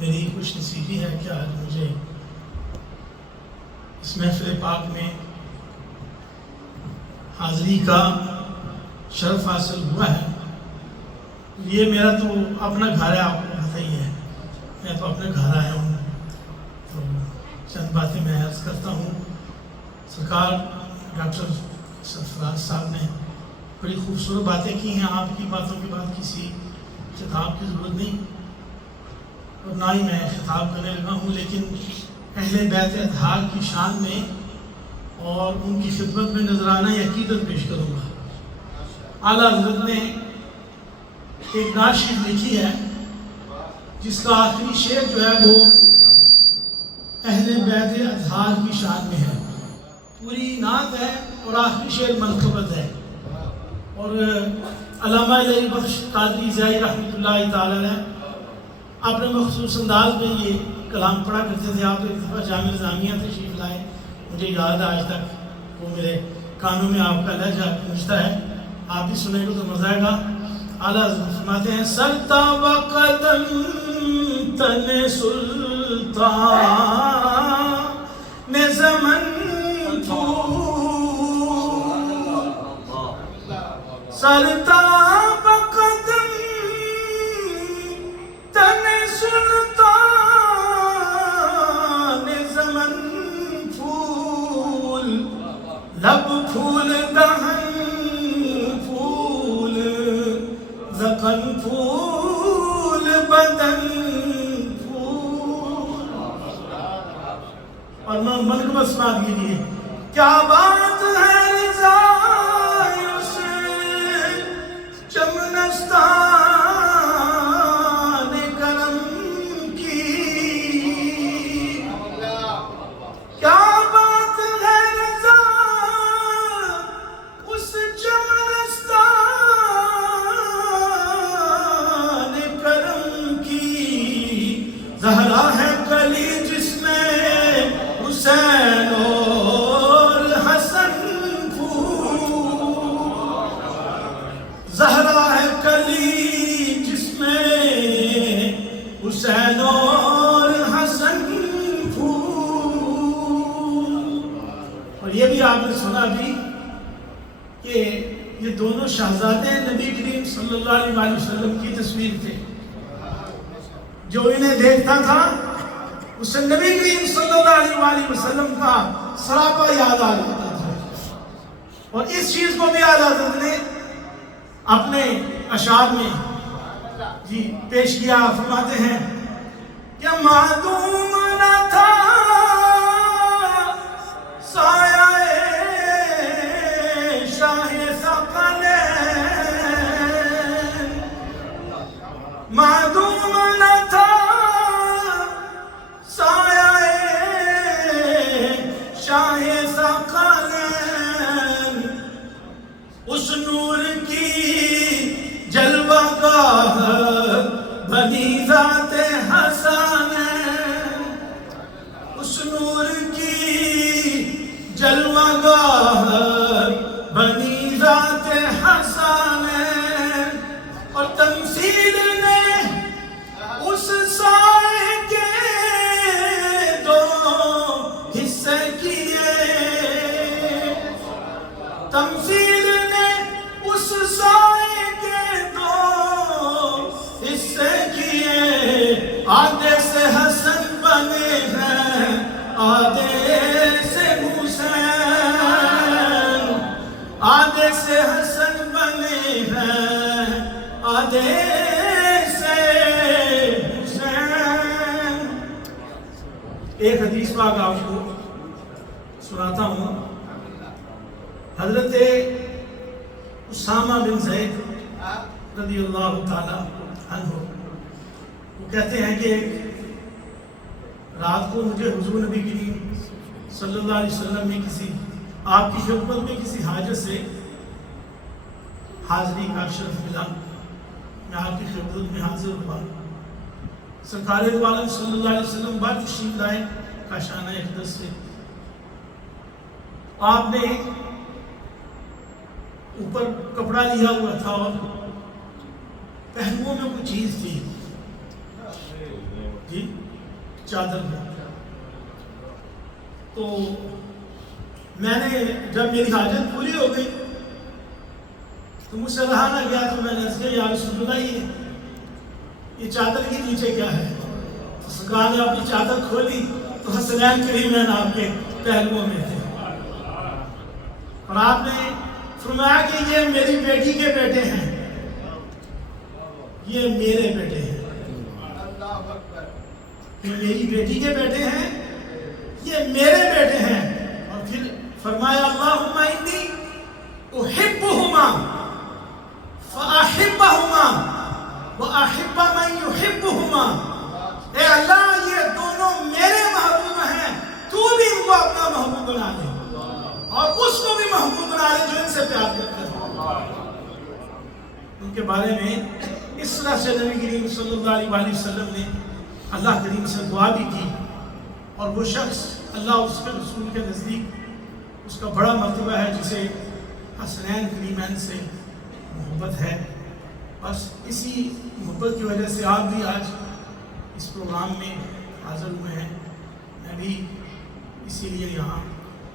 میری خوش نصیبی ہے کہ آج مجھے اس محفل پاک میں حاضری کا شرف حاصل ہوا ہے۔ یہ میرا تو اپنا گھر ہے، آپ کو پتہ ہی ہے، میں تو اپنے گھر آیا ہوں، تو چند باتیں میں عرض کرتا ہوں۔ سرکار ڈاکٹر سرفراز صاحب نے بڑی خوبصورت باتیں کی ہیں، آپ کی باتوں کے بعد کسی خطاب کی ضرورت نہیں، اور نہ ہی میں خطاب کرنے لگا ہوں، لیکن اہل بیت اطہار کی شان میں اور ان کی خدمت میں نذرانہ عقیدت پیش کروں گا۔ اعلیٰ حضرت نے ایک نعت شریف لکھی ہے جس کا آخری شعر جو ہے وہ اہل بیت اطہار کی شان میں ہے۔ پوری نعت ہے اور آخری شعر منقبت ہے، اور علامہ علی بخش قادری زائی رحمۃ اللہ تعالی علیہ اپنے مخصوص انداز میں یہ کلام پڑھا کرتے تھے۔ آپ ایک دفعہ جامع نظامیہ تشریف لائے، مجھے یاد ہے آج تک، وہ میرے کانوں میں آپ کا لہجہ گونجتا ہے، آپ بھی سنیں گے تو مزہ آئے گا۔ اعلیٰ حضرت فرماتے ہیں سرتا و قدم تن سلطان زمن سرتا و قدم تن سلطان زمن پھول لب پھول دہن پھول زخم پھول بدن پھول۔ اور منقبت سماعت کیجیے، کیا بات ہے رضا چمنستان کرم کی، کیا بات ہے رضا اس چمنستان کرم کی، زہرا ہے کلی جس میں حسین اور حسن پھول، زہرا ہے کلی جس میں حسین اور حسن پھول۔ اور یہ بھی آپ نے سنا بھی کہ یہ دونوں شہزادے نبی کریم صلی اللہ علیہ وسلم کی تصویر تھے، جو انہیں دیکھتا تھا اسے نبی کریم صلی اللہ علیہ وسلم کا سراپا یاد آ جاتا تھا۔ اور اس چیز کو بھی اعلیٰ حضرت نے اپنے اشعار میں پیش کیا۔ فرماتے ہیں کہ معدوم نہ تھا سایہ شاہ ثقلین، معدوم نہ تھا سایہ شاہ ثقلین، اس نور کی جلوہ گاہ بنی ذات حسنین، اس نور کی جلوہ گاہ بنی ذات حسنین، اور تمثیل نے اس سائے کے دو حصے کیے، تمثیل نے اس سائے کے دو حصے کیے، آدھے سے حسن بنے ہیں آدھے سے حسین، آدھے سے حسن بنے ہیں آدھے سے حسین۔ ایک حدیث پاک آپ کو سناتا ہوں۔ حضرت اسامہ بن زید رضی اللہ تعالی عنہ وہ کہتے ہیں کہ رات کو مجھے حضور نبی کریم صلی اللہ علیہ وسلم میں کسی آپ کی خدمت میں کسی حاجت سے حاضری کا شرف ملا، میں آپ کی خدمت میں حاضر ہوا۔ سرکار دو عالم صلی اللہ علیہ وسلم بعد تشریف لائے کاشانہ اقدس سے، آپ نے اوپر کپڑا لیا ہوا تھا اور پہلوؤں میں کوئی چیز تھی، جی چادر میں. تو میں نے جب میری حاجت پوری ہو گئی تو مجھ سے رہا نہ گیا، تو میں نے کہا یا رسول اللہ یہ چادر کے نیچے کیا ہے؟ سرکار نے اپنی چادر کھولی تو حسنین کریمین آپ کے پہلوؤں میں تھے، اور آپ نے فرمایا کہ یہ میری بیٹی کے بیٹے ہیں، یہ میرے بیٹے ہیں. یہ میری بیٹی کے بیٹے ہیں، یہ میرے بیٹے ہیں. اور پھر فرمایا اللہم انی احبہما فاحبہما واحب من یحبہما. اے اللہ یہ دونوں میرے محبوب ہیں، تو بھی ان کو اپنا محبوب بنا لے اور اس کو بھی محبوب بنا لے جو ان سے پیار کرتا ہے. ان کے بارے میں اس طرح سے نبی کریم صلی اللہ علیہ وسلم نے اللہ کریم سے دعا بھی کی، اور وہ شخص اللہ اس کے رسول کے نزدیک اس کا بڑا مرتبہ ہے جسے حسنین کریمین سے محبت ہے. بس اسی محبت کی وجہ سے آپ بھی آج اس پروگرام میں حاضر ہوئے ہیں، میں بھی اسی لیے یہاں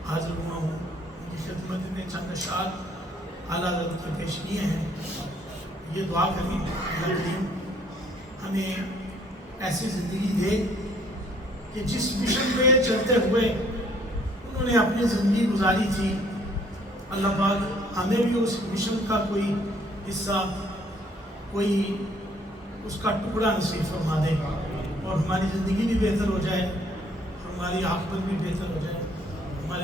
حاضر ہوا ہوں. ان کی خدمت میں چند اشعار اعلیٰ حضرت کے پیش کیے ہیں. یہ دعا کریں اللہ کریم ہمیں ایسی زندگی دے کہ جس مشن پہ چلتے ہوئے انہوں نے اپنی زندگی گزاری تھی، اللہ پاک ہمیں بھی اس مشن کا کوئی حصہ، کوئی اس کا ٹکڑا نصیب فرما دے، اور ہماری زندگی بھی بہتر ہو جائے، ہماری عاقبت بھی بہتر ہو جائے.